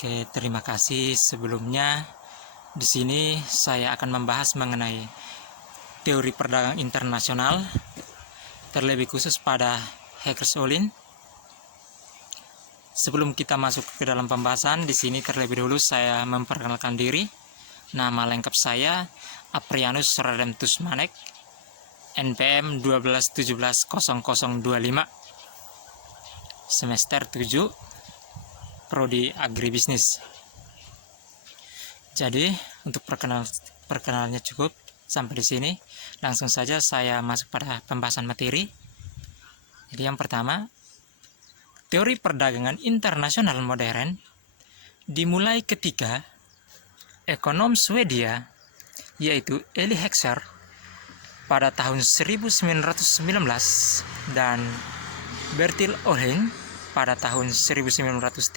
Oke, terima kasih sebelumnya. Di sini saya akan membahas mengenai teori perdagangan internasional, terlebih khusus pada Hackers All-in. Sebelum kita masuk ke dalam pembahasan, di sini terlebih dahulu saya memperkenalkan diri. Nama lengkap saya Aprianus Redemptus Manek, NPM 12170025, semester 7, Prodi Agribisnis. Jadi, untuk perkenalannya cukup sampai di sini. Langsung saja saya masuk pada pembahasan materi. Jadi yang pertama, teori perdagangan internasional modern dimulai ketika ekonom Swedia yaitu Eli Heckscher pada tahun 1919 dan Bertil Ohlin pada tahun 1933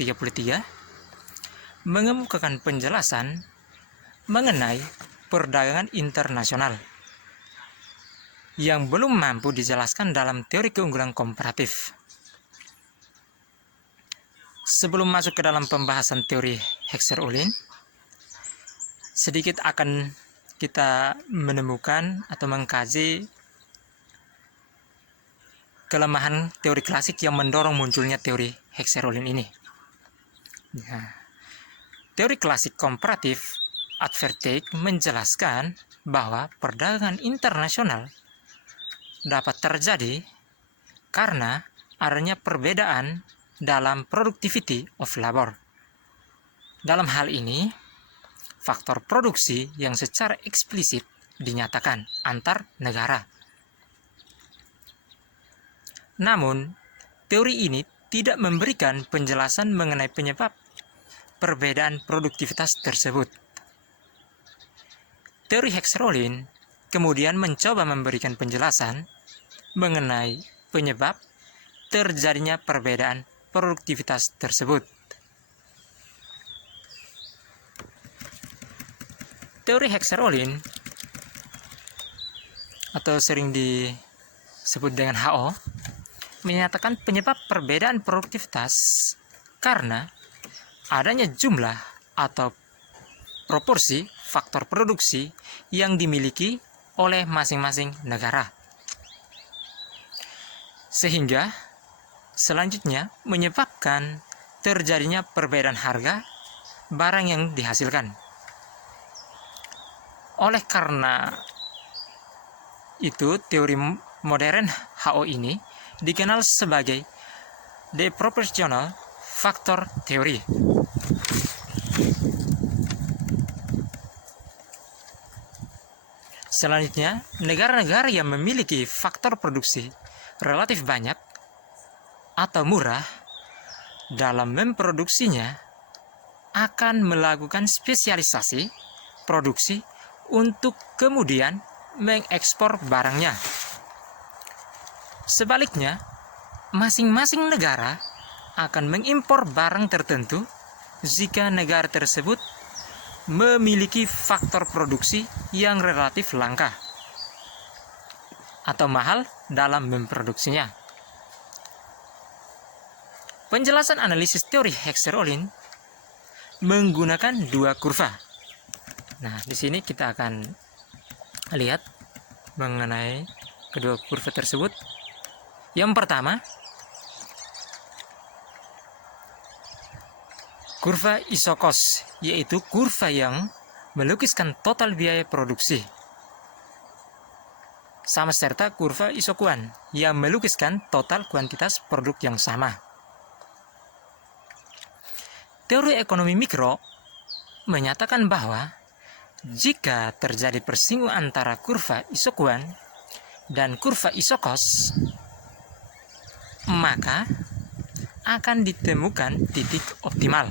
mengemukakan penjelasan mengenai perdagangan internasional yang belum mampu dijelaskan dalam teori keunggulan komparatif. Sebelum masuk ke dalam pembahasan teori Heckscher-Ohlin, sedikit akan kita menemukan atau mengkaji kelemahan teori klasik yang mendorong munculnya teori Heckscher-Ohlin ini. Nah, teori klasik komparatif Adverteik menjelaskan bahwa perdagangan internasional dapat terjadi karena adanya perbedaan dalam productivity of labor. Dalam hal ini, faktor produksi yang secara eksplisit dinyatakan antar negara. Namun, teori ini tidak memberikan penjelasan mengenai penyebab perbedaan produktivitas tersebut. Teori Heckscher-Ohlin kemudian mencoba memberikan penjelasan mengenai penyebab terjadinya perbedaan produktivitas tersebut. Teori Heckscher-Ohlin atau sering disebut dengan HO menyatakan penyebab perbedaan produktivitas karena adanya jumlah atau proporsi faktor produksi yang dimiliki oleh masing-masing negara. Sehingga selanjutnya menyebabkan terjadinya perbedaan harga barang yang dihasilkan. Oleh karena itu, teori modern HO ini dikenal sebagai the proportional factor theory. Selanjutnya, negara-negara yang memiliki faktor produksi relatif banyak atau murah dalam memproduksinya akan melakukan spesialisasi produksi untuk kemudian mengekspor barangnya. Sebaliknya, masing-masing negara akan mengimpor barang tertentu jika negara tersebut memiliki faktor produksi yang relatif langka atau mahal dalam memproduksinya. Penjelasan analisis teori Heckscher-Ohlin menggunakan dua kurva. Nah, di sini kita akan lihat mengenai kedua kurva tersebut. Yang pertama, kurva isokos, yaitu kurva yang melukiskan total biaya produksi. Sama serta kurva isokuan yang melukiskan total kuantitas produk yang sama. Teori ekonomi mikro menyatakan bahwa jika terjadi persinggungan antara kurva isokuan dan kurva isokos, maka akan ditemukan titik optimal.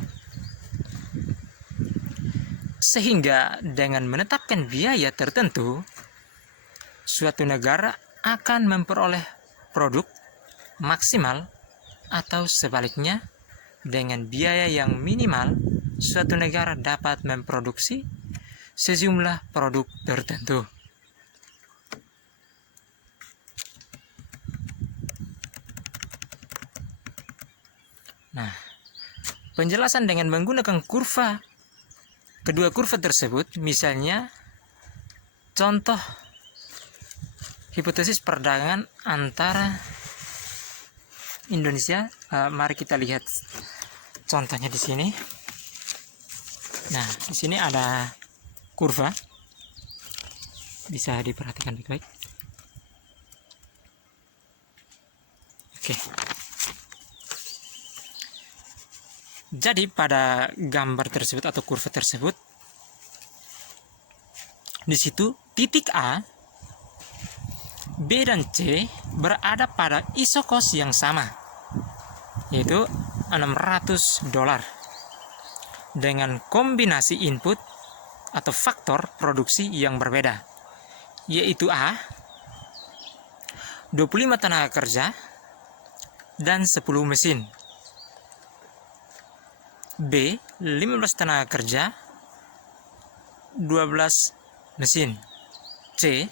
Sehingga dengan menetapkan biaya tertentu, suatu negara akan memperoleh produk maksimal atau sebaliknya, dengan biaya yang minimal, suatu negara dapat memproduksi sejumlah produk tertentu. Nah, penjelasan dengan menggunakan kurva. Kedua kurva tersebut, misalnya contoh hipotesis perdagangan antara Indonesia. Mari kita lihat contohnya di sini. Nah, di sini ada kurva, bisa diperhatikan baik-baik. Oke. Jadi pada gambar tersebut atau kurva tersebut, di situ titik A, B dan C berada pada isokos yang sama, yaitu $600 dengan kombinasi input atau faktor produksi yang berbeda, yaitu A 25 tenaga kerja dan 10 mesin, B 15 tenaga kerja 12 mesin, C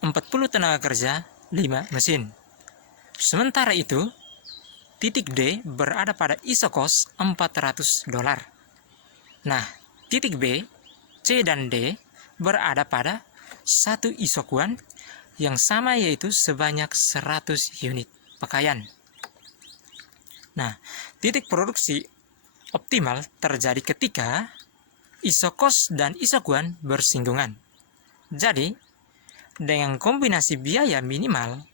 40 tenaga kerja 5 mesin. Sementara itu titik D berada pada isokos $400. Nah, titik B, C dan D berada pada satu isokuan yang sama, yaitu sebanyak 100 unit pakaian. Nah, titik produksi optimal terjadi ketika isokos dan isokuan bersinggungan. Jadi, dengan kombinasi biaya minimal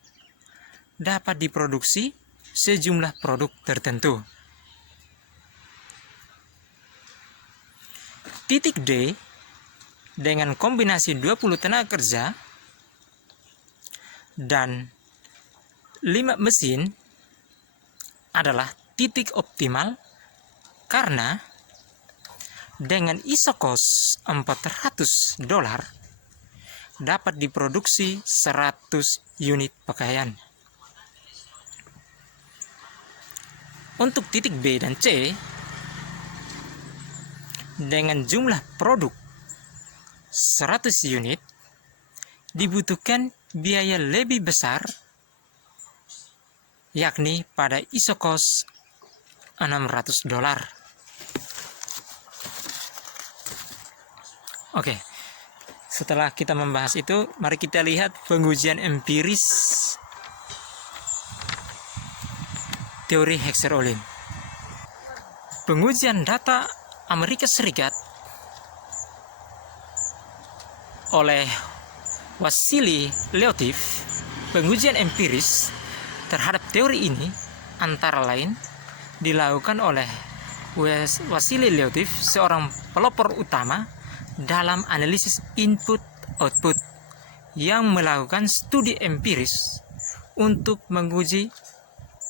dapat diproduksi sejumlah produk tertentu. Titik D dengan kombinasi 20 tenaga kerja dan 5 mesin adalah titik optimal karena dengan isokos $400 dapat diproduksi 100 unit pakaian. Untuk titik B dan C, dengan jumlah produk 100 unit dibutuhkan biaya lebih besar, yakni pada isokos $600. Oke, setelah kita membahas itu, mari kita lihat pengujian empiris teori Heckscher-Ohlin. Pengujian data Amerika Serikat oleh Wassily Leontief, pengujian empiris terhadap teori ini antara lain dilakukan oleh Wassily Leontief, seorang pelopor utama dalam analisis input-output yang melakukan studi empiris untuk menguji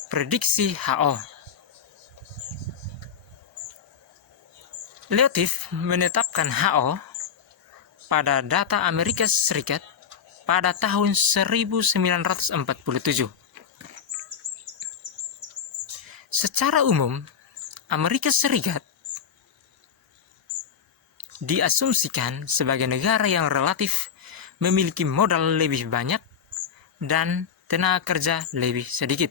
prediksi HO. Leontief menetapkan HO pada data Amerika Serikat pada tahun 1947. Secara umum, Amerika Serikat diasumsikan sebagai negara yang relatif memiliki modal lebih banyak dan tenaga kerja lebih sedikit.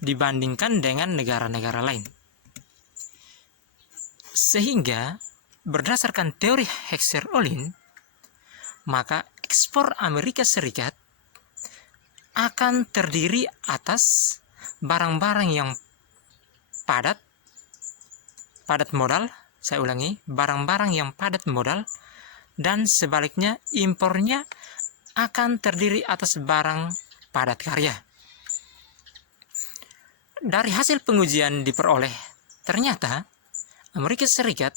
Dibandingkan dengan negara-negara lain. Sehingga berdasarkan teori Heckscher-Ohlin, maka ekspor Amerika Serikat akan terdiri atas barang-barang yang padat modal, saya ulangi, barang-barang yang padat modal, dan sebaliknya impornya akan terdiri atas barang padat karya. Dari hasil pengujian diperoleh, ternyata Amerika Serikat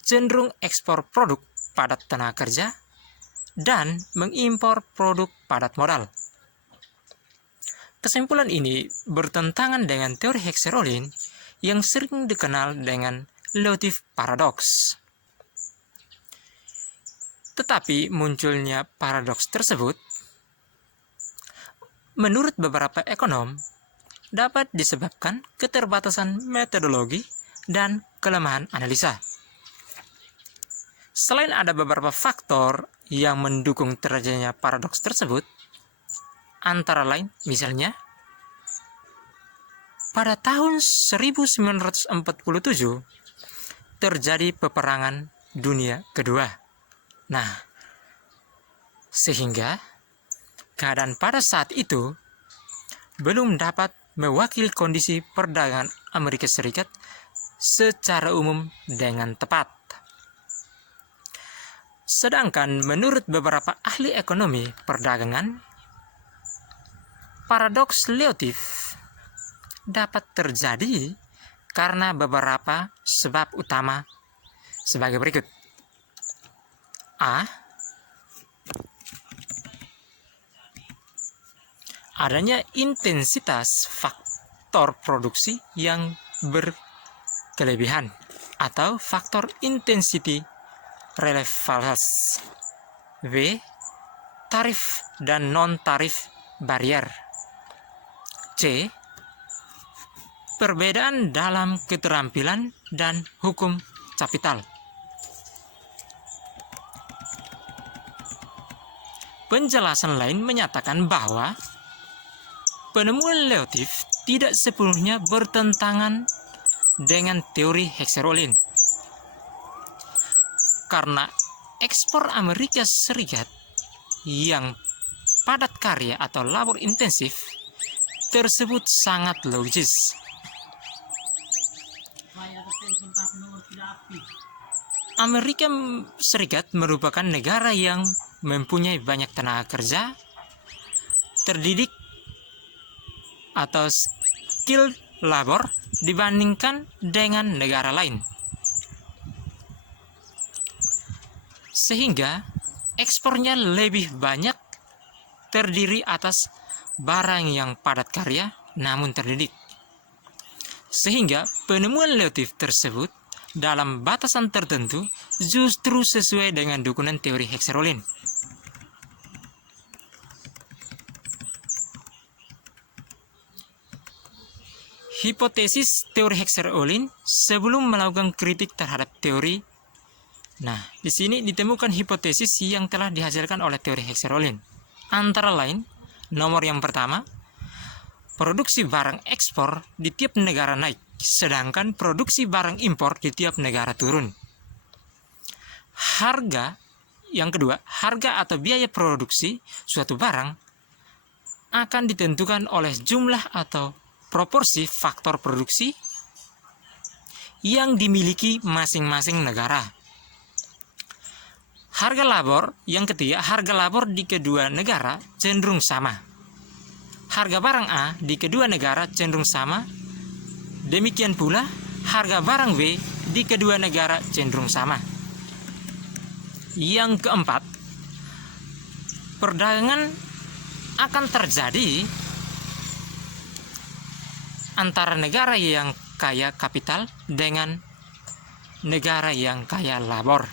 cenderung ekspor produk padat tenaga kerja dan mengimpor produk padat modal. Kesimpulan ini bertentangan dengan teori Heckscher-Ohlin yang sering dikenal dengan Leontief paradoks. Tetapi munculnya paradoks tersebut, menurut beberapa ekonom, dapat disebabkan keterbatasan metodologi dan kelemahan analisa. Selain ada beberapa faktor yang mendukung terjadinya paradoks tersebut, Antara lain, misalnya, pada tahun 1947 terjadi peperangan dunia kedua. Nah, sehingga keadaan pada saat itu belum dapat mewakili kondisi perdagangan Amerika Serikat secara umum dengan tepat. Sedangkan menurut beberapa ahli ekonomi perdagangan, paradoks Leotif dapat terjadi karena beberapa sebab utama sebagai berikut. A. Adanya intensitas faktor produksi yang berkelebihan atau faktor intensity relevance. B. Tarif dan non-tarif barrier. C. Perbedaan dalam keterampilan dan hukum kapital. Penjelasan lain menyatakan bahwa penemuan Leotif tidak sepenuhnya bertentangan dengan teori Heckscher-Ohlin. Karena ekspor Amerika Serikat yang padat karya atau labor intensif tersebut sangat logis. Amerika Serikat merupakan negara yang mempunyai banyak tenaga kerja, terdidik atau skilled labor dibandingkan dengan negara lain. Sehingga ekspornya lebih banyak terdiri atas barang yang padat karya namun terdidik. Sehingga penemuan Leotif tersebut dalam batasan tertentu justru sesuai dengan dukungan teori Heckscher-Ohlin. Hipotesis teori Heckscher-Ohlin sebelum melakukan kritik terhadap teori. Nah, di sini ditemukan hipotesis yang telah dihasilkan oleh teori Heckscher-Ohlin. Antara lain, nomor yang pertama, produksi barang ekspor di tiap negara naik, sedangkan produksi barang impor di tiap negara turun. Yang kedua, harga atau biaya produksi suatu barang akan ditentukan oleh jumlah atau proporsi faktor produksi yang dimiliki masing-masing negara. Harga labor, yang ketiga, harga labor di kedua negara cenderung sama. Harga barang A di kedua negara cenderung sama. Demikian pula harga barang B di kedua negara cenderung sama. Yang keempat, perdagangan akan terjadi antara negara yang kaya kapital dengan negara yang kaya labor.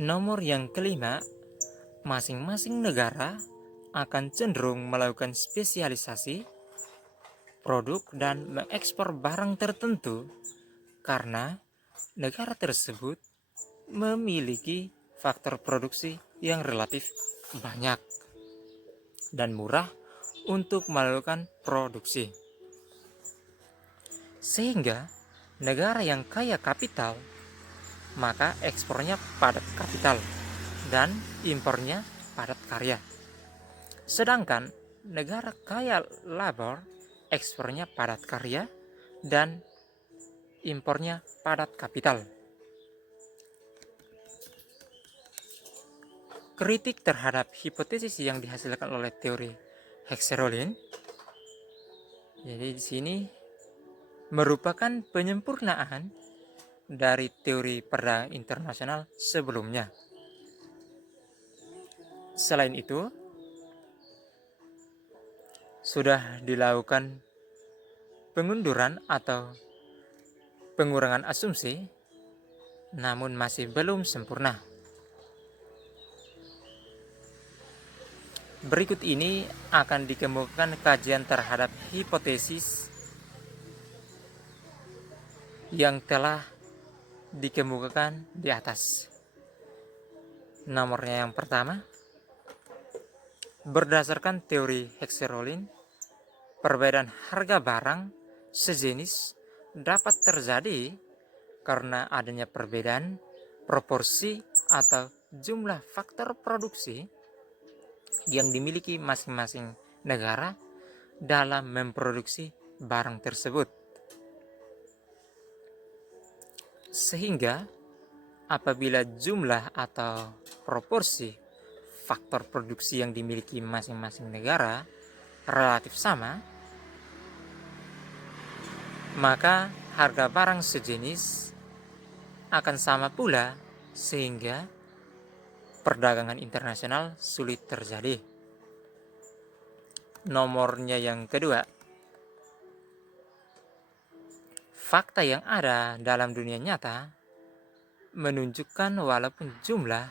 Nomor yang kelima, masing-masing negara akan cenderung melakukan spesialisasi produk dan mengekspor barang tertentu karena negara tersebut memiliki faktor produksi yang relatif banyak dan murah untuk melakukan produksi. Sehingga negara yang kaya kapital, maka ekspornya padat kapital dan impornya padat karya. Sedangkan negara kaya labor, ekspornya padat karya dan impornya padat kapital. Kritik terhadap hipotesis yang dihasilkan oleh teori Heckscher-Ohlin, jadi di sini merupakan penyempurnaan dari teori perdagangan internasional sebelumnya. Selain itu, sudah dilakukan pengunduran atau pengurangan asumsi, namun masih belum sempurna. Berikut ini akan dikemukakan kajian terhadap hipotesis yang telah dikemukakan di atas. Nomornya yang pertama, Berdasarkan teori Hexerolin, perbedaan harga barang sejenis dapat terjadi karena adanya perbedaan proporsi atau jumlah faktor produksi yang dimiliki masing-masing negara dalam memproduksi barang tersebut. Sehingga apabila jumlah atau proporsi faktor produksi yang dimiliki masing-masing negara relatif sama, maka harga barang sejenis akan sama pula, sehingga perdagangan internasional sulit terjadi. Nomornya yang kedua, fakta yang ada dalam dunia nyata menunjukkan walaupun jumlah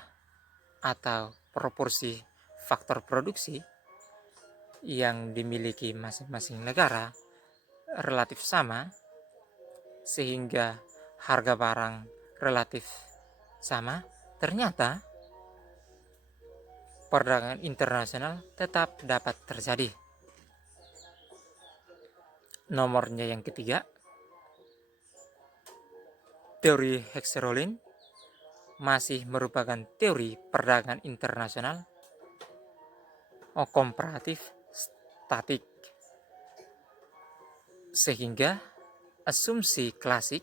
atau proporsi faktor produksi yang dimiliki masing-masing negara relatif sama, sehingga harga barang relatif sama, ternyata perdagangan internasional tetap dapat terjadi. Nomornya yang ketiga, teori Hexerolin masih merupakan teori perdagangan internasional komparatif statik, sehingga asumsi klasik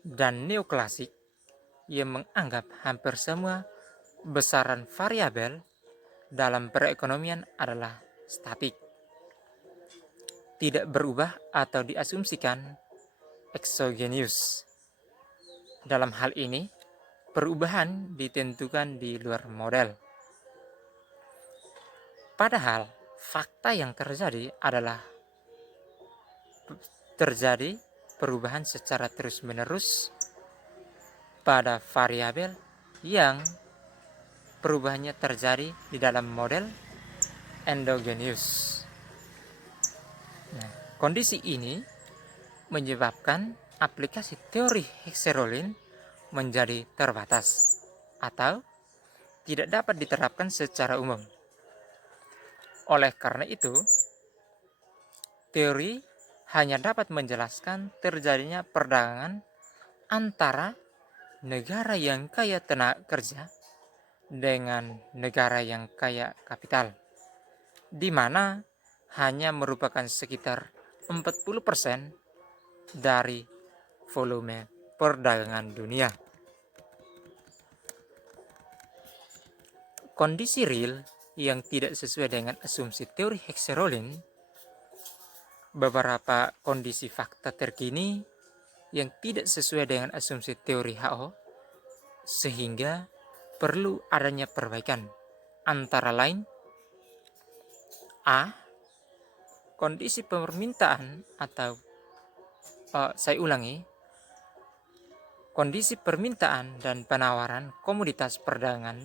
dan neoklasik yang menganggap hampir semua besaran variabel dalam perekonomian adalah statik, tidak berubah atau diasumsikan exogenous. Dalam hal ini, perubahan ditentukan di luar model. Padahal fakta yang terjadi adalah terjadi perubahan secara terus-menerus pada variabel yang perubahannya terjadi di dalam model endogenous. Nah, kondisi ini menyebabkan aplikasi teori Hexerolin menjadi terbatas atau tidak dapat diterapkan secara umum. Oleh karena itu, teori hanya dapat menjelaskan terjadinya perdagangan antara negara yang kaya tenaga kerja dengan negara yang kaya kapital, di mana hanya merupakan sekitar 40% dari volume perdagangan dunia. Kondisi real yang tidak sesuai dengan asumsi teori Hexerolin, beberapa kondisi fakta terkini yang tidak sesuai dengan asumsi teori HO, sehingga perlu adanya perbaikan, antara lain A. Kondisi permintaan atau kondisi permintaan dan penawaran komoditas perdagangan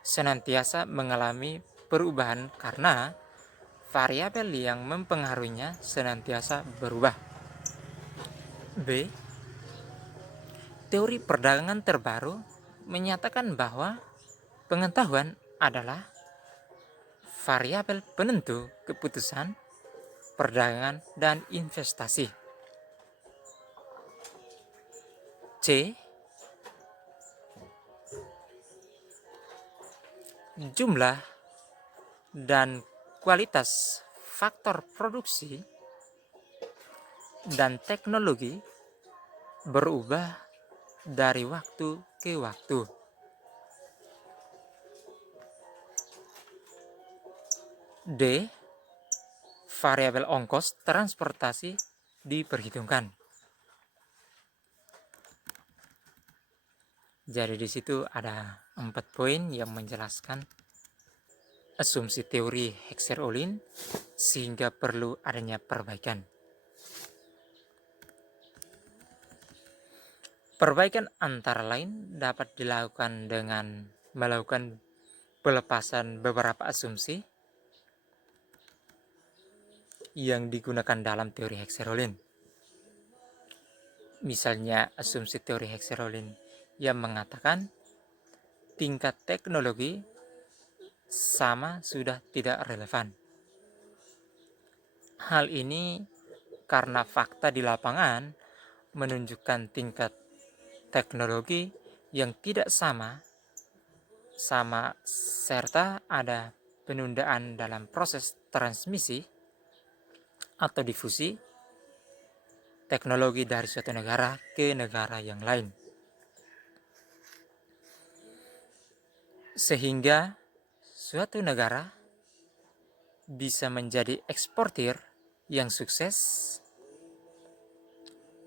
senantiasa mengalami perubahan karena variabel yang mempengaruhinya senantiasa berubah. B. Teori perdagangan terbaru menyatakan bahwa pengetahuan adalah variabel penentu keputusan perdagangan dan investasi. C. Jumlah dan kualitas faktor produksi dan teknologi berubah dari waktu ke waktu. D. Variabel ongkos transportasi diperhitungkan. Jadi di situ ada 4 poin yang menjelaskan asumsi teori Hexerolin sehingga perlu adanya perbaikan. Perbaikan antara lain dapat dilakukan dengan melakukan pelepasan beberapa asumsi yang digunakan dalam teori Hexerolin. Misalnya asumsi teori Hexerolin yang mengatakan tingkat teknologi sama sudah tidak relevan. Hal ini karena fakta di lapangan menunjukkan tingkat teknologi yang tidak sama serta ada penundaan dalam proses transmisi atau difusi teknologi dari suatu negara ke negara yang lain. Sehingga suatu negara bisa menjadi eksportir yang sukses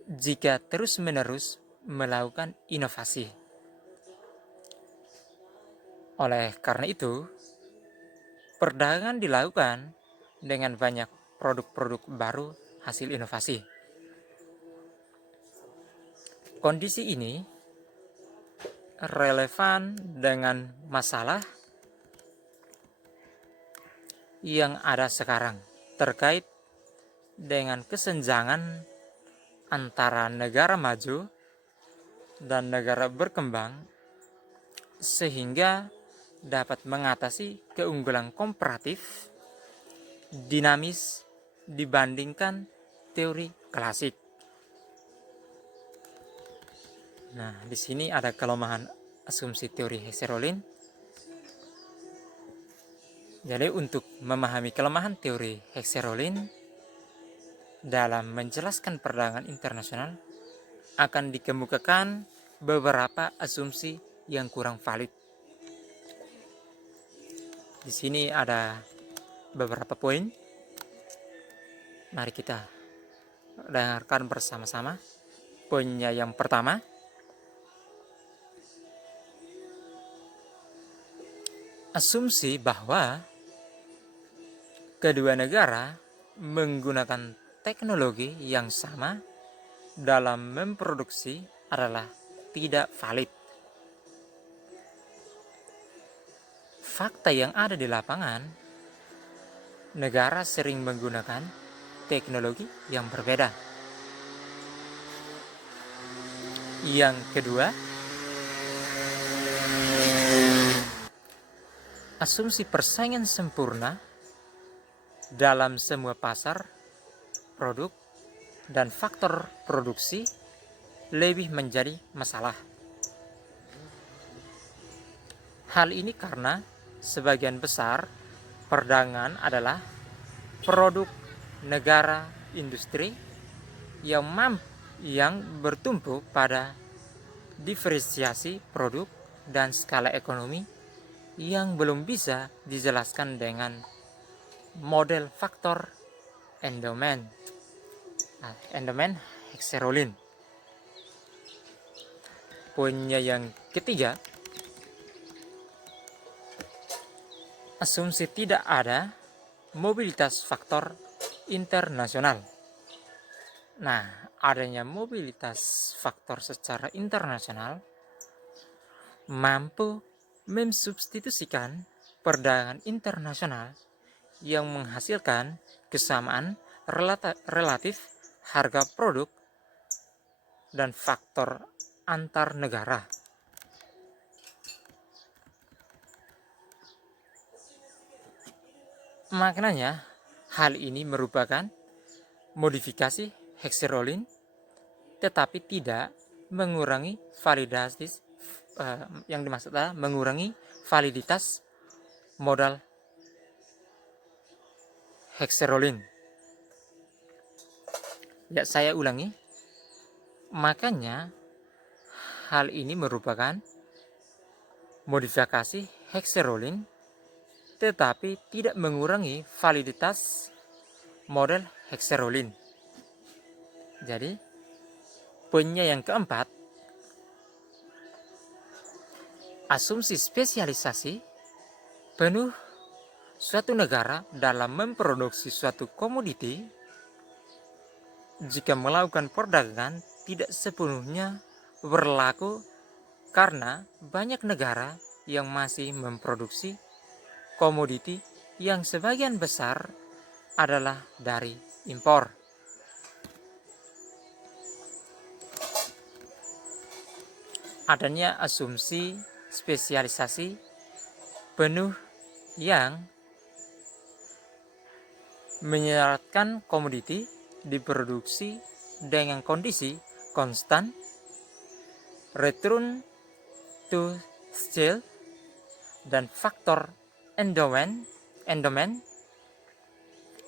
jika terus-menerus melakukan inovasi. Oleh karena itu, perdagangan dilakukan dengan banyak produk-produk baru hasil inovasi. Kondisi ini relevan dengan masalah yang ada sekarang terkait dengan kesenjangan antara negara maju dan negara berkembang, sehingga dapat mengatasi keunggulan komparatif dinamis dibandingkan teori klasik. Nah, di sini ada kelemahan asumsi teori Hexerolin. Jadi untuk memahami kelemahan teori Hexerolin dalam menjelaskan perdagangan internasional akan dikemukakan beberapa asumsi yang kurang valid. Di sini ada beberapa poin. Mari kita dengarkan bersama-sama. Poinnya yang pertama, asumsi bahwa kedua negara menggunakan teknologi yang sama dalam memproduksi adalah tidak valid. Fakta yang ada di lapangan, negara sering menggunakan teknologi yang berbeda. Yang kedua, asumsi persaingan sempurna dalam semua pasar, produk, dan faktor produksi lebih menjadi masalah. Hal ini karena sebagian besar perdagangan adalah produk negara industri yang bertumpu pada diferensiasi produk dan skala ekonomi yang belum bisa dijelaskan dengan model faktor endowment Hexerolin. Poinnya yang ketiga, asumsi tidak ada mobilitas faktor internasional. Nah, adanya mobilitas faktor secara internasional mampu mensubstitusikan perdagangan internasional yang menghasilkan kesamaan relatif harga produk dan faktor antar negara. Maknanya, hal ini merupakan modifikasi Hexerolin, tetapi tidak mengurangi validitas mengurangi validitas modal Hexerolin. Ya, saya ulangi. Makanya hal ini merupakan modifikasi Hexerolin, tetapi tidak mengurangi validitas model Hexerolin. Jadi, poinnya yang keempat, asumsi spesialisasi penuh suatu negara dalam memproduksi suatu komoditi jika melakukan perdagangan tidak sepenuhnya berlaku karena banyak negara yang masih memproduksi komoditi yang sebagian besar adalah dari impor. Adanya asumsi spesialisasi penuh yang menyeratkan komoditi diproduksi dengan kondisi konstan, return to scale, dan faktor endowment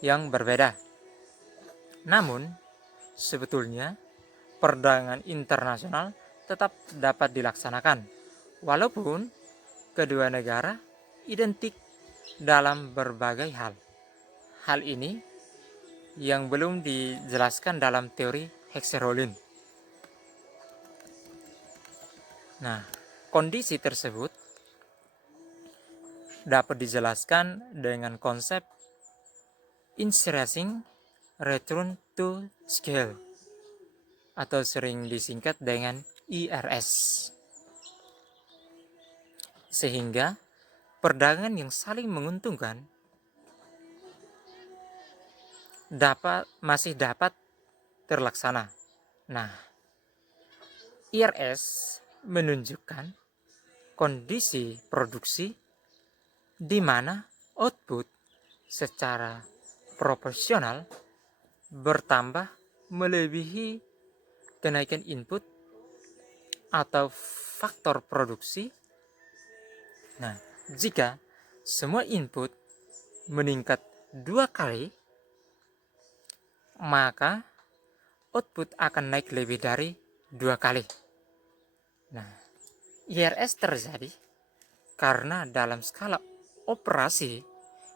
yang berbeda. Namun, sebetulnya perdagangan internasional tetap dapat dilaksanakan, walaupun kedua negara identik dalam berbagai hal. Hal ini yang belum dijelaskan dalam teori Hexerolin. Nah, kondisi tersebut dapat dijelaskan dengan konsep increasing return to scale atau sering disingkat dengan IRS. Sehingga perdagangan yang saling menguntungkan masih dapat terlaksana. Nah, IRS menunjukkan kondisi produksi di mana output secara proporsional bertambah melebihi kenaikan input atau faktor produksi. Nah, jika semua input meningkat 2 kali, maka output akan naik lebih dari 2 kali. Nah, IRS terjadi karena dalam skala operasi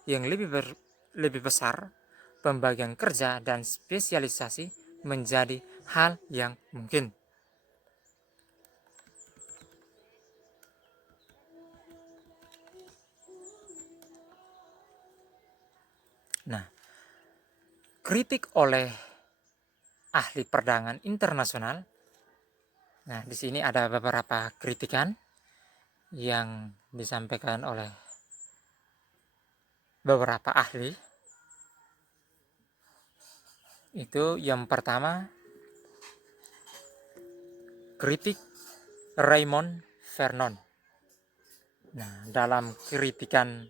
yang lebih besar, pembagian kerja dan spesialisasi menjadi hal yang mungkin. Nah, kritik oleh ahli perdagangan internasional. Nah, di sini ada beberapa kritikan yang disampaikan oleh beberapa ahli. Itu yang pertama, kritik Raymond Vernon. Nah, dalam kritikan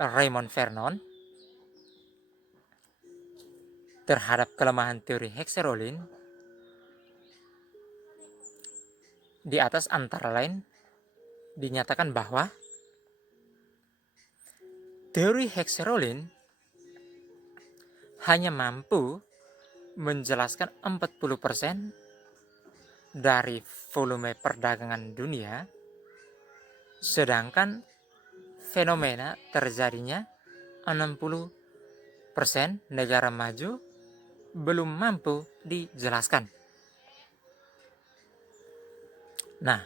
Raymond Vernon terhadap kelemahan teori Hexerolin, di atas antara lain dinyatakan bahwa teori Hexerolin hanya mampu menjelaskan 40% dari volume perdagangan dunia, sedangkan fenomena terjadinya 60% negara maju belum mampu dijelaskan. Nah,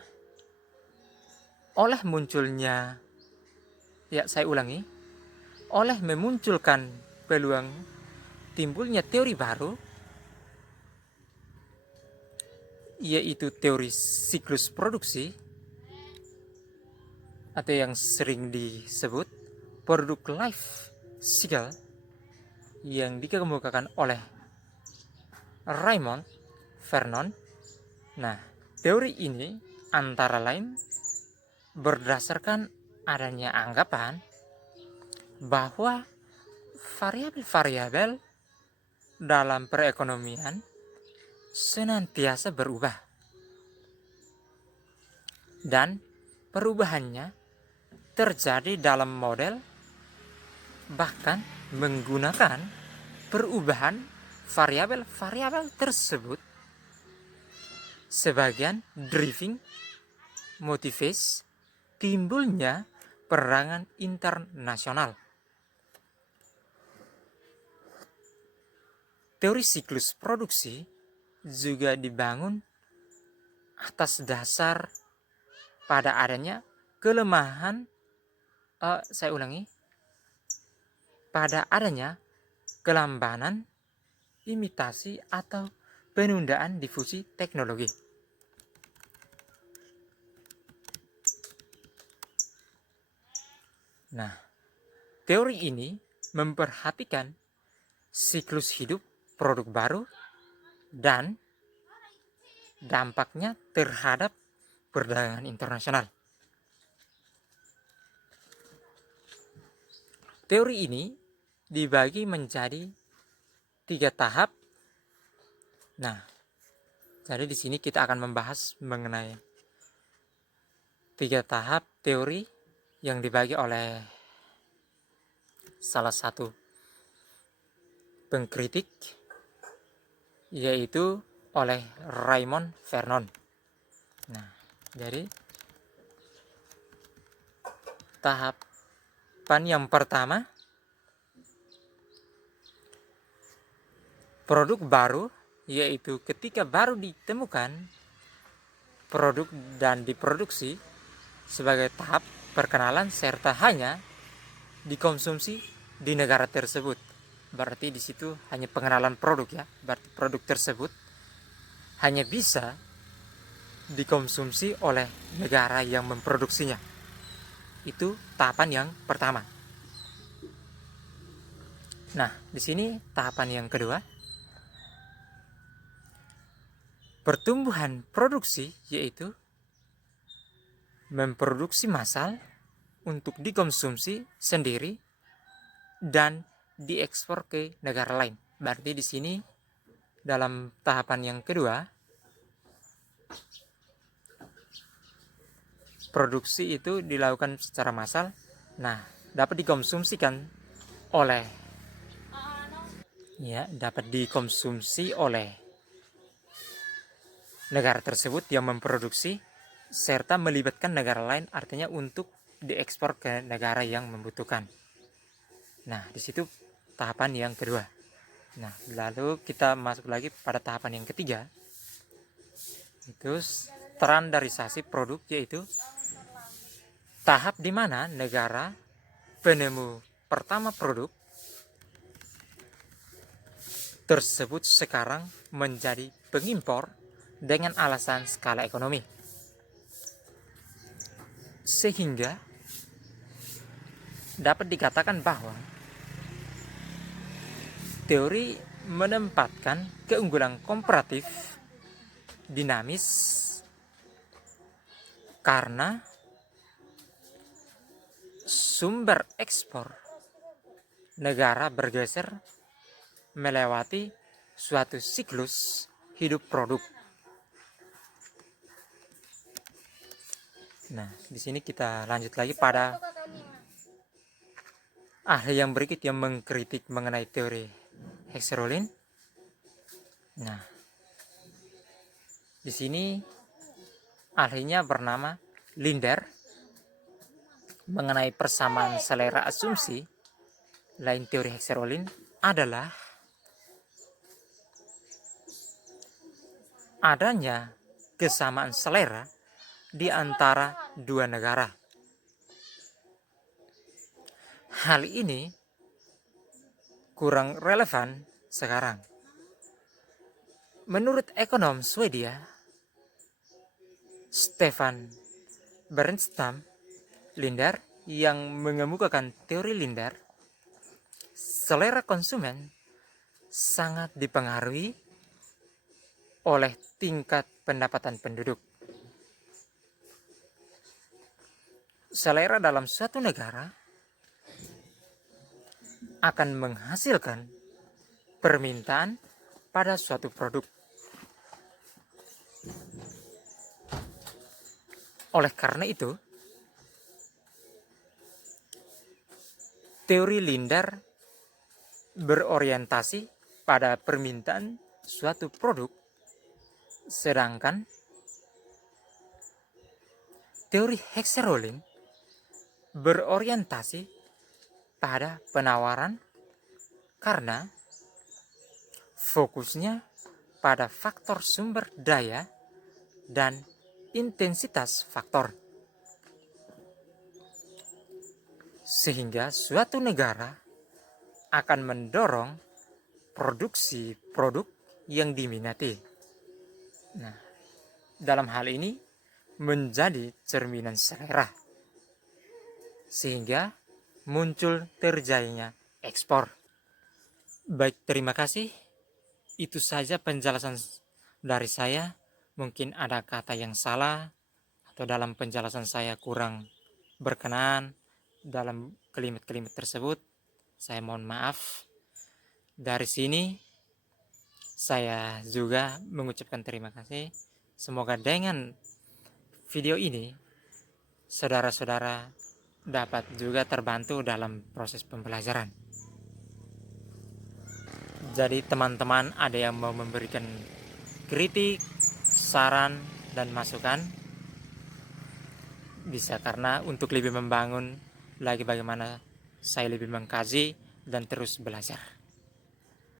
oleh memunculkan peluang timbulnya teori baru, yaitu teori siklus produksi atau yang sering disebut product life cycle yang dikemukakan oleh Raymond Vernon. Nah, teori ini antara lain berdasarkan adanya anggapan bahwa variabel-variabel dalam perekonomian senantiasa berubah, dan perubahannya terjadi dalam model, bahkan menggunakan perubahan variabel-variabel tersebut sebagian driving motives timbulnya perangan internasional. Teori siklus produksi juga dibangun atas dasar pada adanya pada adanya kelambanan, imitasi, atau penundaan difusi teknologi. Nah, teori ini memperhatikan siklus hidup produk baru dan dampaknya terhadap perdagangan internasional. Teori ini dibagi menjadi 3 tahap. Nah, jadi di sini kita akan membahas mengenai 3 tahap teori yang dibagi oleh salah satu pengkritik, yaitu oleh Raymond Vernon. Nah, jadi tahapan yang pertama, produk baru, yaitu ketika baru ditemukan produk dan diproduksi sebagai tahap perkenalan serta hanya dikonsumsi di negara tersebut. Berarti di situ hanya pengenalan produk ya. Berarti produk tersebut hanya bisa dikonsumsi oleh negara yang memproduksinya. Itu tahapan yang pertama. Nah, di sini tahapan yang kedua, pertumbuhan produksi, yaitu memproduksi massal untuk dikonsumsi sendiri dan diekspor ke negara lain. Berarti di sini dalam tahapan yang kedua, produksi itu dilakukan secara massal. Nah, dapat dikonsumsikan oleh negara tersebut yang memproduksi serta melibatkan negara lain, artinya untuk diekspor ke negara yang membutuhkan. Nah, di situ tahapan yang kedua. Nah, lalu kita masuk lagi pada tahapan yang ketiga, itu standarisasi produk, yaitu tahap di mana negara penemu pertama produk tersebut sekarang menjadi pengimpor dengan alasan skala ekonomi. Sehingga dapat dikatakan bahwa teori menempatkan keunggulan komparatif dinamis karena sumber ekspor negara bergeser melewati suatu siklus hidup produk. Nah, di sini kita lanjut lagi pada ahli yang berikut yang mengkritik mengenai teori Hexerolin. Nah, di sini ahlinya bernama Linder. Mengenai persamaan selera asumsi lain teori Hexerolin adalah adanya kesamaan selera di antara dua negara. Hal ini kurang relevan sekarang. Menurut ekonom Swedia Stefan Berntstam, Linder yang mengemukakan teori Linder, selera konsumen sangat dipengaruhi oleh tingkat pendapatan penduduk. Selera dalam suatu negara akan menghasilkan permintaan pada suatu produk. Oleh karena itu, teori Linder berorientasi pada permintaan suatu produk, sedangkan teori Hexerolin berorientasi pada penawaran karena fokusnya pada faktor sumber daya dan intensitas faktor. Sehingga suatu negara akan mendorong produksi produk yang diminati. Nah, dalam hal ini menjadi cerminan selera, sehingga muncul terjadinya ekspor. Baik, terima kasih. Itu saja penjelasan dari saya. Mungkin ada kata yang salah atau dalam penjelasan saya kurang berkenan dalam kalimat-kalimat tersebut. saya mohon maaf. Dari sini saya juga mengucapkan terima kasih. Semoga dengan video ini saudara-saudara dapat juga terbantu dalam proses pembelajaran. Jadi teman-teman ada yang mau memberikan kritik, saran, dan masukan, bisa, karena untuk lebih membangun lagi bagaimana saya lebih mengkaji dan terus belajar.